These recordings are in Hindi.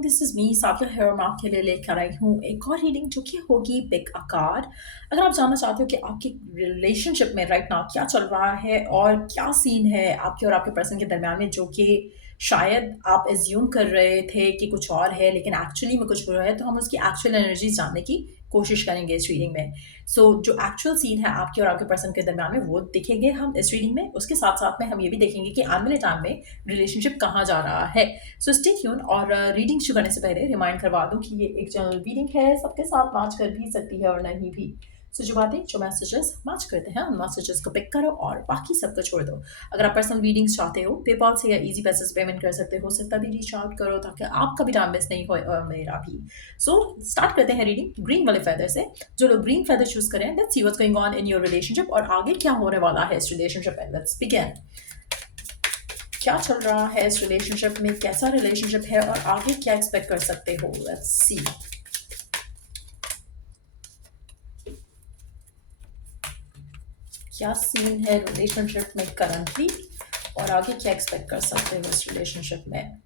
This is me Sakiya here मैं आपके लिए लेकर आई हूँ एक और रीडिंग जो कि होगी बिग आकार। अगर आप जानना चाहते हो कि आपकी रिलेशनशिप में राइट नाउ क्या चल रहा है और क्या सीन है आपके और आपके पर्सन के दरमियान में, जो कि शायद आप एज्यूम कर रहे थे कि कुछ और है लेकिन एक्चुअली में कुछ हो रहा है, तो हम उसकी एक्चुअल एनर्जी जानने की कोशिश करेंगे इस रीडिंग में। जो एक्चुअल सीन है आपके और आपके पर्सन के दरमियान में वो देखेंगे हम इस रीडिंग में। उसके साथ साथ में हम ये भी देखेंगे कि आने वाले टाइम में रिलेशनशिप कहाँ जा रहा है। So stay tune. और रीडिंग शुरू करने से पहले रिमाइंड करवा दूं कि ये एक जनरल रीडिंग है, सबके साथ मैच कर भी सकती है और नहीं भी। जो बातें जो मैसेजेस मैच करते हैं उन मैसेजेस को पिक करो और बाकी सबको छोड़ दो। अगर आप पर्सनल रीडिंग्स चाहते हो पेपाल से या इजी पैसे से पेमेंट कर सकता भी रीच आउट करो ताकि आपका भी टाइम मिस नहीं हो और मेरा भी। स्टार्ट करते हैं रीडिंग ग्रीन वाले फेदर से। जो लोग ग्रीन फेदर चूज करें, let's see what's going on in your relationship और आगे क्या होने वाला है इस रिलेशनशिप में। Let's begin. क्या चल रहा है इस रिलेशनशिप में, कैसा रिलेशनशिप है और आगे क्या एक्सपेक्ट कर सकते हो। Let's see. क्या सीन है रिलेशनशिप में करंटली और आगे क्या एक्सपेक्ट कर सकते हो इस रिलेशनशिप में।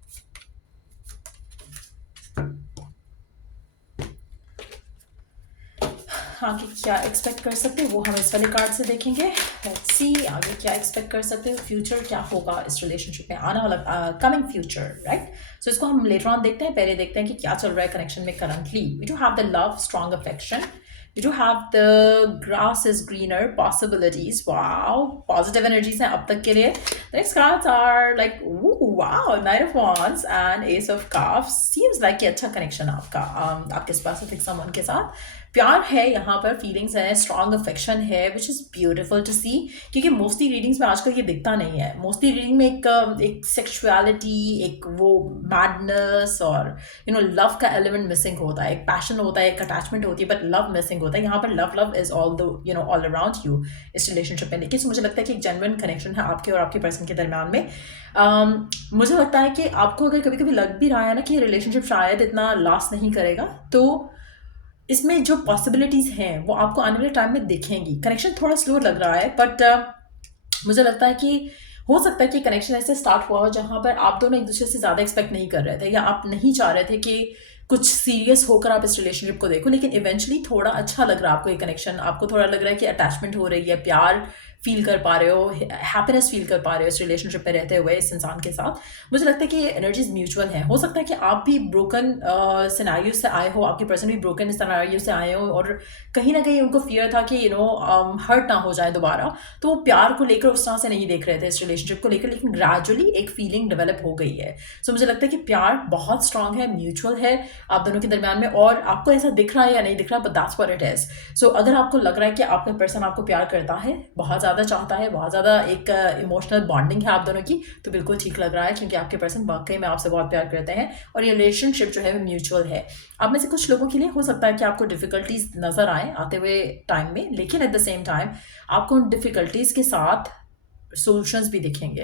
आगे क्या एक्सपेक्ट कर सकते हो वो हम इस वाले कार्ड से देखेंगे। लेट्स सी आगे क्या एक्सपेक्ट कर सकते हो, फ्यूचर क्या होगा इस रिलेशनशिप में, आने वाला कमिंग फ्यूचर राइट। सो इसको हम लेटर ऑन देखते हैं। पहले देखते हैं कि क्या चल रहा है कनेक्शन में currently. We do have the love strong affection, we do have the grass is greener possibilities. Wow, positive energies हैं अब तक के लिए। The next cards are like ooh, wow, Knight of Wands and Ace of Cups. Seems like कि अच्छा कनेक्शन आपका आपके स्पेसिफिक समवन के साथ प्यार है, यहाँ पर फीलिंग्स है, स्ट्रॉन्ग अफेक्शन है, विच इज़ ब्यूटिफुल टू सी। क्योंकि मोस्टली रीडिंग्स में आजकल ये दिखता नहीं है। मोस्टली रीडिंग में एक सेक्सुअलिटी, एक वो मैडनेस और लव का एलिमेंट मिसिंग होता है, एक पैशन होता है, एक अटैचमेंट होती है, बट लव मिसिंग होता है। यहाँ पर love is all the all around you इस रिलेशनशिप में। लेकिन मुझे लगता है कि एक जेन्युइन कनेक्शन है आपके और आपके पर्सन के दरमियान में। मुझे लगता है कि आपको अगर कभी कभी लग भी रहा है ना कि रिलेशनशिप शायद इतना लास्ट नहीं करेगा, तो इसमें जो पॉसिबिलिटीज़ हैं वो आपको आने वाले टाइम में दिखेंगी। कनेक्शन थोड़ा स्लो लग रहा है, बट मुझे लगता है कि हो सकता है कि कनेक्शन ऐसे स्टार्ट हुआ हो जहाँ पर आप दोनों एक दूसरे से ज़्यादा एक्सपेक्ट नहीं कर रहे थे, या आप नहीं चाह रहे थे कि कुछ सीरियस होकर आप इस रिलेशनशिप को देखो, लेकिन इवेंचुअली थोड़ा अच्छा लग रहा है आपको ये कनेक्शन। आपको थोड़ा लग रहा है कि अटैचमेंट हो रही है, प्यार फील कर पा रहे हो, हैप्पीनेस फील कर पा रहे हो इस रिलेशनशिप में रहते हुए इस इंसान के साथ। मुझे लगता है कि ये एनर्जीज म्यूचुअल हैं। हो सकता है कि आप भी ब्रोकन सिनेरियो से आए हो, आपकी पर्सन भी ब्रोकन सिनेरियो से आए हो और कहीं ना कहीं उनको फियर था कि हर्ट ना हो जाए दोबारा, तो वो प्यार को लेकर उस तरह से नहीं देख रहे थे इस रिलेशनशिप को लेकर, लेकिन ग्रेजुअली एक फीलिंग डेवलप हो गई है। मुझे लगता है कि प्यार बहुत स्ट्रांग है, म्यूचुअल है आप दोनों के दरमियान में, और आपको ऐसा दिख रहा है या नहीं दिख रहा, but that's what it is. अगर आपको लग रहा है कि आपका पर्सन आपको प्यार करता है, बहुत ज़्यादा चाहता है, बहुत ज़्यादा एक इमोशनल बॉन्डिंग है आप दोनों की, तो बिल्कुल ठीक लग रहा है, क्योंकि आपके पर्सन वाकई में आपसे बहुत प्यार करते हैं और ये रिलेशनशिप जो है वो म्यूचुअल है। आप में से कुछ लोगों के लिए हो सकता है कि आपको डिफिकल्टीज नजर आए आते हुए टाइम में, लेकिन एट द सेम टाइम आपको उन डिफिकल्टीज के साथ सॉल्यूशंस भी दिखेंगे,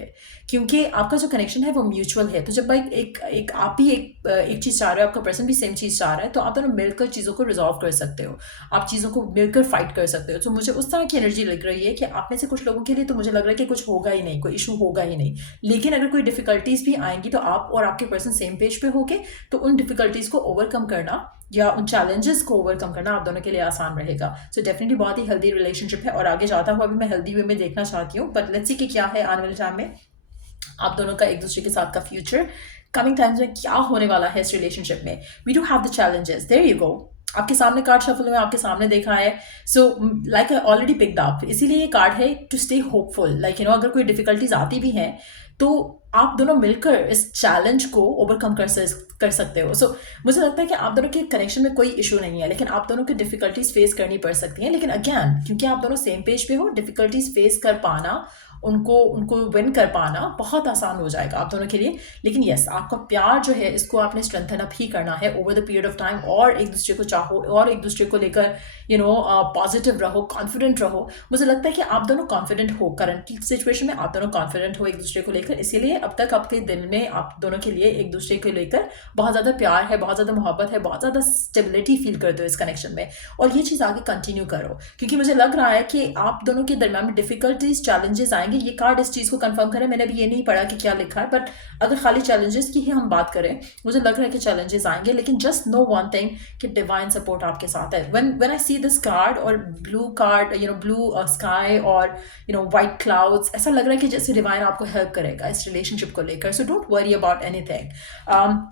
क्योंकि आपका जो कनेक्शन है वो म्यूचुअल है। तो जब भाई एक आप भी एक चीज़ चाह रहे हो, आपका पर्सन भी सेम चीज़ चाह रहा है, तो आप दोनों मिलकर चीज़ों को रिजॉल्व कर सकते हो, आप चीज़ों को मिलकर फाइट कर सकते हो। तो मुझे उस तरह की एनर्जी लग रही है कि आप में से कुछ लोगों के लिए तो मुझे लग रहा है कि कुछ होगा ही नहीं, कोई इशू होगा ही नहीं। लेकिन अगर कोई डिफिकल्टीज भी आएंगी तो आप और आपके पर्सन सेम पेज पे होगे, तो उन डिफिकल्टीज को ओवरकम करना या उन चैलेंजेस को ओवरकम करना आप दोनों के लिए आसान रहेगा। डेफिनेटली बहुत ही हेल्दी रिलेशनशिप है और आगे जाता हुआ भी मैं हेल्दी वे में देखना चाहती हूँ। बट लेट्स सी कि क्या है आने वाले टाइम में आप दोनों का एक दूसरे के साथ का फ्यूचर, कमिंग टाइम्स में क्या होने वाला है इस रिलेशनशिप में। We do have the challenges, there you go. आपके सामने कार्ड शफल में आपके सामने देखा है। Like I already picked up, इसीलिए ये कार्ड है टू स्टे होपफुल। लाइक अगर कोई डिफिकल्टीज आती भी हैं तो आप दोनों मिलकर इस चैलेंज को ओवरकम कर सकते हो। मुझे लगता है कि आप दोनों के कनेक्शन में कोई इशू नहीं है, लेकिन आप दोनों की डिफिकल्टीज फेस करनी पड़ सकती हैं। लेकिन अगेन, क्योंकि आप दोनों सेम पेज पे हो, डिफिकल्टीज फेस कर पाना, उनको विन कर पाना बहुत आसान हो जाएगा आप दोनों के लिए। लेकिन यस, आपका प्यार जो है इसको आपने स्ट्रेंथन अप ही करना है over the period of time, और एक दूसरे को चाहो और एक दूसरे को लेकर पॉजिटिव रहो, कॉन्फिडेंट रहो। मुझे लगता है कि आप दोनों कॉन्फिडेंट हो, करंट सिचुएशन में आप दोनों कॉन्फिडेंट हो एक दूसरे को लेकर, इसीलिए अब तक आपके दिल में आप दोनों के लिए एक दूसरे को लेकर बहुत ज़्यादा प्यार है, बहुत ज़्यादा मोहब्बत है, बहुत ज़्यादा स्टेबिलिटी फील करते हो इस कनेक्शन में। और ये चीज़ आगे कंटिन्यू करो, क्योंकि मुझे लग रहा है कि आप दोनों के दरमियान में डिफिकल्टीज, चैलेंजेस आएंगे आएंगे। ये कार्ड इस चीज़ को कंफर्म करे, मैंने अभी ये नहीं पढ़ा कि क्या लिखा है, बट अगर खाली चैलेंजेस की ही हम बात करें, मुझे लग रहा है कि चैलेंजेस आएंगे, लेकिन जस्ट नो वन थिंग कि डिवाइन सपोर्ट आपके साथ है। When I see this card और ब्लू कार्ड, ब्लू स्काई और वाइट क्लाउड्स, ऐसा लग रहा है कि जैसे डिवाइन आपको हेल्प करेगा इस रिलेशनशिप को लेकर। So don't worry about anything.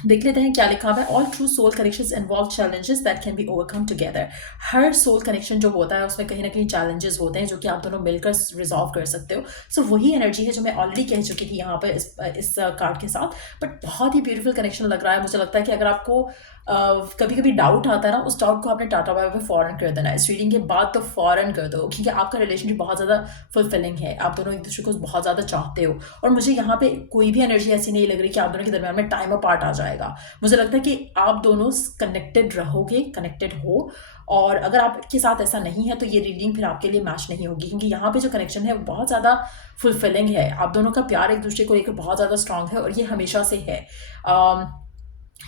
देख लेते हैं क्या लिखा हुआ है। All true soul connections involve challenges that can be overcome together. हर सोल कनेक्शन जो होता है उसमें कहीं ना कहीं चैलेंजेस होते हैं जो कि आप दोनों मिलकर रिजॉल्व कर सकते हो। सो वही एनर्जी है जो मैं ऑलरेडी कह चुकी थी यहाँ पर इस कार्ड के साथ। बट बहुत ही ब्यूटीफुल कनेक्शन लग रहा है। मुझे लगता है कि अगर आपको कभी कभी डाउट आता है ना, उस डाउट को आपने टाटा बाय पे फॉरन कर देना है। इस रीडिंग के बाद तो फॉरन कर दो, क्योंकि आपका रिलेशनशिप बहुत ज़्यादा फुलफिलिंग है। आप दोनों एक दूसरे को बहुत ज़्यादा चाहते हो, और मुझे यहाँ पे कोई भी एनर्जी ऐसी नहीं लग रही कि आप दोनों के दरमियान में टाइम अपार्ट आ जाएगा। मुझे लगता है कि आप दोनों कनेक्टेड रहोगे, कनेक्टेड हो। और अगर आपके साथ ऐसा नहीं है तो ये रीडिंग फिर आपके लिए मैच नहीं होगी, क्योंकि यहाँ पे जो कनेक्शन है वो बहुत ज़्यादा फुलफिलिंग है। आप दोनों का प्यार एक दूसरे को लेकर बहुत ज़्यादा स्ट्रांग है, और ये हमेशा से है।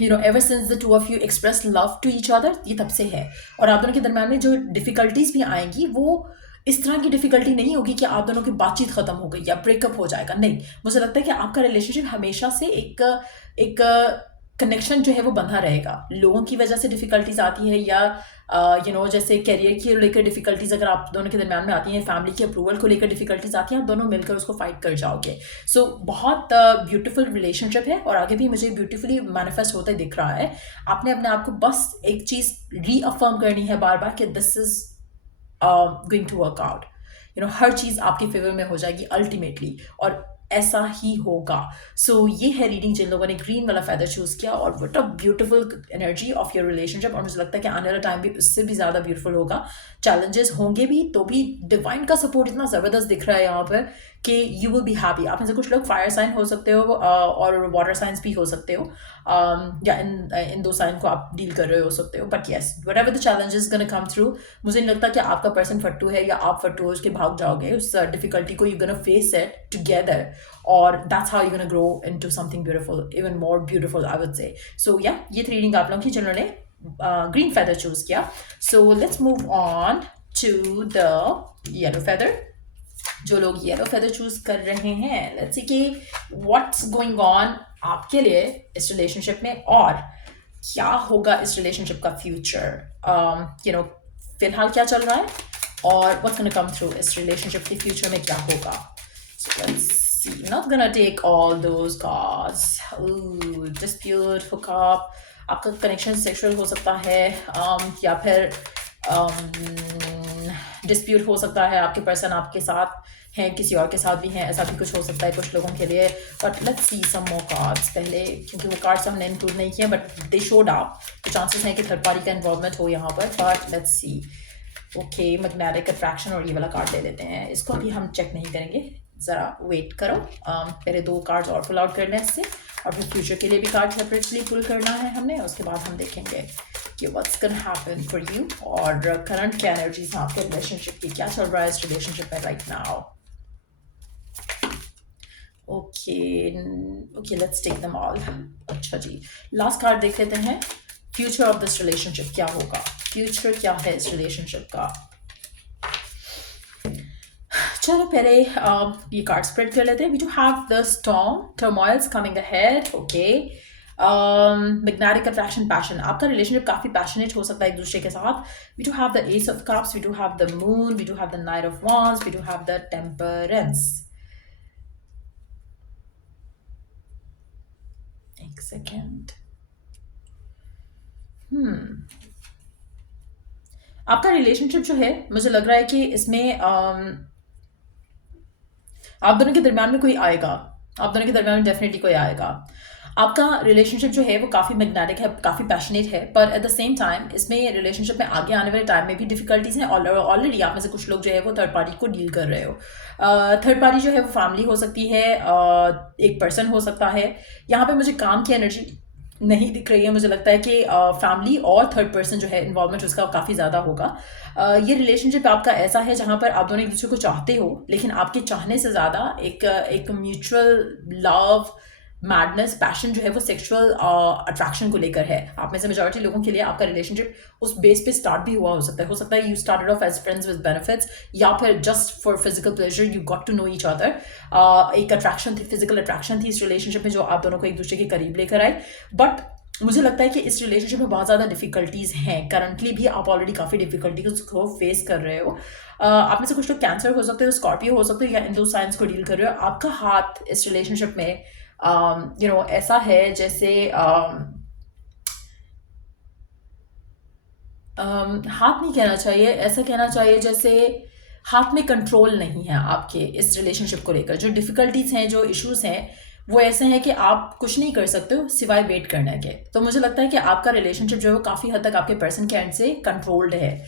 Ever since the two of you express love to each other, ये तब से है। और आप दोनों के दरम्यान में जो डिफिकल्टीज भी आएंगी वो इस तरह की डिफिकल्टी नहीं होगी कि आप दोनों की बातचीत खत्म हो गई या ब्रेकअप हो जाएगा। नहीं, मुझे लगता है कि आपका रिलेशनशिप हमेशा से एक कनेक्शन जो है वो बंधा रहेगा। लोगों की वजह से डिफिकल्टीज आती है, या जैसे करियर के लेकर डिफिकल्टीज अगर आप दोनों के दरम्यान में आती हैं, फैमिली के अप्रूवल को लेकर डिफिकल्टीज आती हैं, आप दोनों मिलकर उसको फाइट कर जाओगे। सो बहुत ब्यूटीफुल रिलेशनशिप है, और आगे भी मुझे ब्यूटीफुली मैनिफेस्ट होते दिख रहा है। आपने अपने आप को बस एक चीज़ रीअफर्म करनी है बार बार कि this is going to work out. हर चीज़ आपके फेवर में हो जाएगी अल्टीमेटली, और ऐसा ही होगा। सो ये है रीडिंग जिन लोगों ने ग्रीन वाला फेदर चूज किया, और what a beautiful energy of your relationship. और मुझे लगता है कि आने वाला टाइम भी उससे भी ज़्यादा ब्यूटीफुल होगा। चैलेंजेस होंगे भी, तो भी डिवाइन का सपोर्ट इतना ज़बरदस्त दिख रहा है यहाँ पर कि यू विल बी हैप्पी। आप में से कुछ लोग फायर साइन हो सकते हो, और वाटर साइंस भी हो सकते हो, या इन दो साइन को आप डील कर रहे हो सकते हो। But yes, whatever the challenges gonna come through, मुझे नहीं लगता कि आपका पर्सन फट्टू है या आप फट्टू हो उसके भाग जाओगे। उस डिफिकल्टी को you gonna face it together, और that's how you gonna grow into something beautiful, even more beautiful I would say. So या, ये थ्री रीडिंग आप लोगों की जिन्होंने ग्रीन फेदर चूज किया। So let's move on to the yellow feather. जो लोग येलो फेदर चूज कर रहे हैं, लेट्स सी कि व्हाट्स गोइंग ऑन आपके लिए इस रिलेशनशिप में, और क्या होगा इस रिलेशनशिप का फ्यूचर। फिलहाल क्या चल रहा है, और व्हाट्स गोना कम थ्रू इस रिलेशनशिप के फ्यूचर में क्या होगा। So let's see, not gonna take all those cards. Dispute, hookup, आपका कनेक्शन सेक्सुअल हो सकता है, या फिर डिस्प्यूट हो सकता है, आपके पर्सन आपके साथ हैं, किसी और के साथ भी हैं, ऐसा भी कुछ हो सकता है कुछ लोगों के लिए। But let's see some more cards पहले, क्योंकि वो कार्ड्स हमने इंक्लूड नहीं किए, बट दे शोड अप, तो चांसेस हैं कि थर्ड पार्टी का इन्वॉल्वमेंट हो यहाँ पर। But let's see, okay, magnetic attraction, और ये वाला कार्ड ले लेते हैं। इसको अभी हम चेक नहीं करेंगे, ज़रा वेट करो। पहले दो कार्ड्स और पुल आउट कर लें इससे, और फिर फ्यूचर के लिए भी कार्ड सेपरेटली पुल करना है हमने। उसके बाद हम देखेंगे कि what's gonna happen for you, और करंट क्या एनर्जीज हैं आपके रिलेशनशिप की, क्या चल रहा है इस रिलेशनशिप में right now. Okay, let's take them all. अच्छा जी, लास्ट कार्ड देख लेते हैं। फ्यूचर ऑफ दिस रिलेशनशिप क्या होगा, फ्यूचर क्या है इस रिलेशनशिप का। चलो पहले ये कार्ड स्प्रेड कर लेते हैं। We do have the storm, turmoils coming ahead. Okay, magnetic attraction, passion, आपका रिलेशनशिप काफ़ी पैशनेट हो सकता है एक दूसरे के साथ। We do have the ace of cups, we do have the moon, we do have the knight of wands, we do have the temperance. एक सेकेंड। आपका रिलेशनशिप जो है, मुझे लग रहा है कि इसमें आप दोनों के दरम्यान में कोई आएगा, आप दोनों के दरम्यान में डेफिनेटली कोई आएगा। आपका रिलेशनशिप जो है वो काफ़ी मैग्नेटिक है, काफ़ी पैशनेट है, पर एट द सेम टाइम इसमें रिलेशनशिप में आगे आने वाले टाइम में भी डिफिकल्टीज हैं। ऑलरेडी आप में से कुछ लोग जो है वो थर्ड पार्टी को डील कर रहे हो। थर्ड पार्टी जो है वो फैमिली हो सकती है, एक पर्सन हो सकता है। यहाँ पे मुझे काम की एनर्जी नहीं दिख रही है। मुझे लगता है कि फैमिली और थर्ड पर्सन जो है इन्वॉल्वमेंट उसका काफ़ी ज़्यादा होगा। ये रिलेशनशिप आपका ऐसा है जहाँ पर आप दोनों एक दूसरे को चाहते हो, लेकिन आपके चाहने से ज़्यादा एक म्यूचुअल लव मैडनेस, पैशन जो है वो सेक्सुअल अट्रैक्शन को लेकर है। आप में से मेजॉरिटी लोगों के लिए आपका रिलेशनशिप उस बेस पे स्टार्ट भी हुआ हो सकता है you started off as friends with benefits, या फिर just for physical pleasure you got to know each other. एक अट्रैक्शन थी, फिजिकल अट्रैक्शन थी इस रिलेशनशिप में जो आप दोनों को एक दूसरे के करीब लेकर आई। बट मुझे लगता है कि इस रिलेशनशिप में बहुत ज़्यादा डिफिकल्टीज हैं, करंटली भी आप ऑलरेडी काफ़ी डिफिकल्टीज को फेस कर रहे हो। आप में से कुछ लोग कैंसर हो सकते हो, स्कॉर्पियो हो सकते हो, या इन दो साइंस को डील कर रहे हो। आपका हाथ इस रिलेशनशिप में ऐसा है जैसे हाथ नहीं कहना चाहिए, ऐसा कहना चाहिए जैसे हाथ में कंट्रोल नहीं है आपके इस रिलेशनशिप को लेकर। जो डिफ़िकल्टीज़ हैं, जो इश्यूज़ हैं, वो ऐसे हैं कि आप कुछ नहीं कर सकते हो सिवाय वेट करने के। तो मुझे लगता है कि आपका रिलेशनशिप जो है वो काफ़ी हद तक आपके पर्सन के एंड से कंट्रोल्ड है।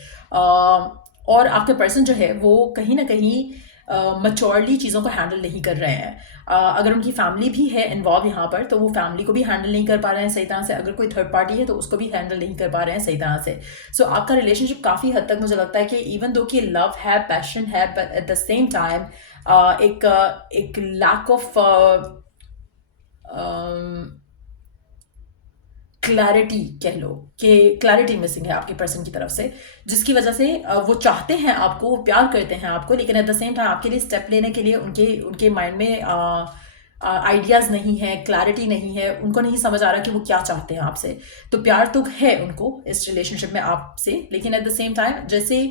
और आपके पर्सन जो है वो कहीं ना कहीं मच्योरली चीज़ों को हैंडल नहीं कर रहे हैं। अगर उनकी फैमिली भी है इन्वॉल्व यहाँ पर, तो वो फैमिली को भी हैंडल नहीं कर पा रहे हैं सही तरह से। अगर कोई थर्ड पार्टी है तो उसको भी हैंडल नहीं कर पा रहे हैं सही तरह से। सो आपका रिलेशनशिप काफ़ी हद तक मुझे लगता है कि इवन दो कि लव है, पैशन है, but at the same time एक लैक ऑफ क्लैरिटी कह लो, कि क्लैरिटी मिसिंग है आपके पर्सन की तरफ से, जिसकी वजह से वो चाहते हैं आपको, वो प्यार करते हैं आपको, लेकिन एट द सेम टाइम आपके लिए स्टेप लेने के लिए उनके उनके माइंड में आइडियाज़ नहीं है, क्लैरिटी नहीं है, उनको नहीं समझ आ रहा कि वो क्या चाहते हैं आपसे। तो प्यार तो है उनको इस रिलेशनशिप में आपसे, लेकिन एट द सेम टाइम जैसे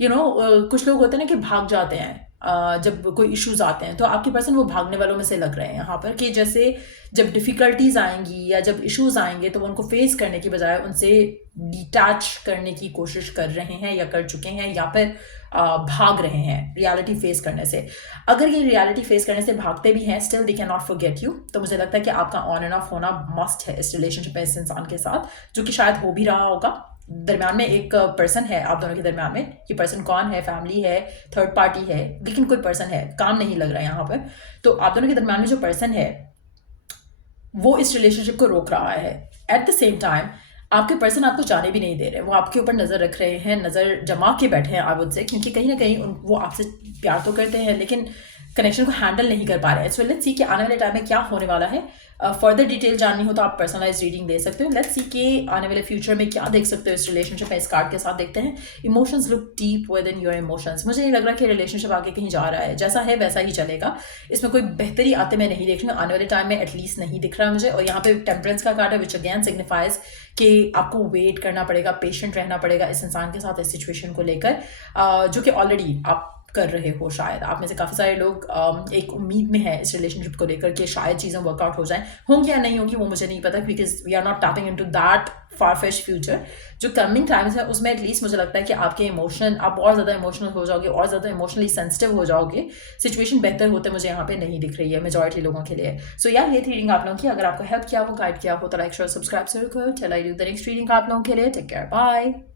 कुछ लोग होते हैं ना कि भाग जाते हैं जब कोई इश्यूज आते हैं। तो आपके पर्सन वो भागने वालों में से लग रहे हैं यहाँ पर, कि जैसे जब डिफ़िकल्टीज आएंगी या जब इश्यूज आएंगे तो वो उनको फेस करने की बजाय उनसे डिटैच करने की कोशिश कर रहे हैं या कर चुके हैं, या फिर भाग रहे हैं रियलिटी फेस करने से। अगर ये रियलिटी फेस करने से भागते भी हैं, still they can not forget you. तो मुझे लगता है कि आपका ऑन एंड ऑफ होना मस्ट है इस रिलेशनशिप में इस इंसान के साथ, जो कि शायद हो भी रहा होगा। दरम्यान में एक पर्सन है आप दोनों के दरम्यान में। ये पर्सन कौन है? फैमिली है, थर्ड पार्टी है, लेकिन कोई पर्सन है, काम नहीं लग रहा है यहाँ पर। तो आप दोनों के दरम्यान में जो पर्सन है वो इस रिलेशनशिप को रोक रहा है। एट द सेम टाइम आपके पर्सन आपको जाने भी नहीं दे रहे, वो आपके ऊपर नज़र रख रहे हैं, नज़र जमा के बैठे हैं आप उनसे, क्योंकि कहीं ना कहीं वो आपसे प्यार तो करते हैं लेकिन कनेक्शन को हैंडल नहीं कर पा रहे हैं। सो लेट्स सी कि आने वाले टाइम में क्या होने वाला है। फर्दर डिटेल जाननी हो तो आप पर्सनलाइज रीडिंग दे सकते हो। लेट्स सी कि आने वाले फ्यूचर में क्या देख सकते हो इस रिलेशनशिप में। इस कार्ड के साथ देखते हैं, emotions look deep with in your emotions. मुझे नहीं लग रहा कि रिलेशनशिप आगे कहीं जा रहा है, जैसा है वैसा ही चलेगा। इसमें कोई बेहतरी आते मैं नहीं देख रही हूँ, आने वाले टाइम में एटलीस्ट नहीं दिख रहा है मुझे। और यहाँ पे टेम्परेंस का कार्ड है, विच अगेन सिग्निफाइज कि आपको वेट करना पड़ेगा, पेशेंट रहना पड़ेगा इस इंसान के साथ, इस सिचुएशन को लेकर, जो कि ऑलरेडी आप कर रहे हो। शायद आप में से काफ़ी सारे लोग एक उम्मीद में है इस रिलेशनशिप को लेकर कि शायद चीज़ें वर्कआउट हो जाएं, होंगी या नहीं होंगी वो मुझे नहीं पता, because we are not tapping into that far-fetched future. जो कमिंग टाइम्स है उसमें एटलीस्ट मुझे लगता है कि आपके इमोशन, आप और ज़्यादा इमोशनल हो जाओगे, और ज़्यादा इमोशनली सेंसिटिव हो जाओगे। सिचुएशन बेहतर होते मुझे यहाँ पे नहीं दिख रही है मेजॉरिटी लोगों के लिए। सो यार, ये थी रीडिंग आप लोगों की। अगर आपको हेल्प किया हो, गाइड किया हो, तो लाइक शेयर सब्सक्राइब जरूर करो। चल I do the next reading आप लोगों के लिए। Take care, bye.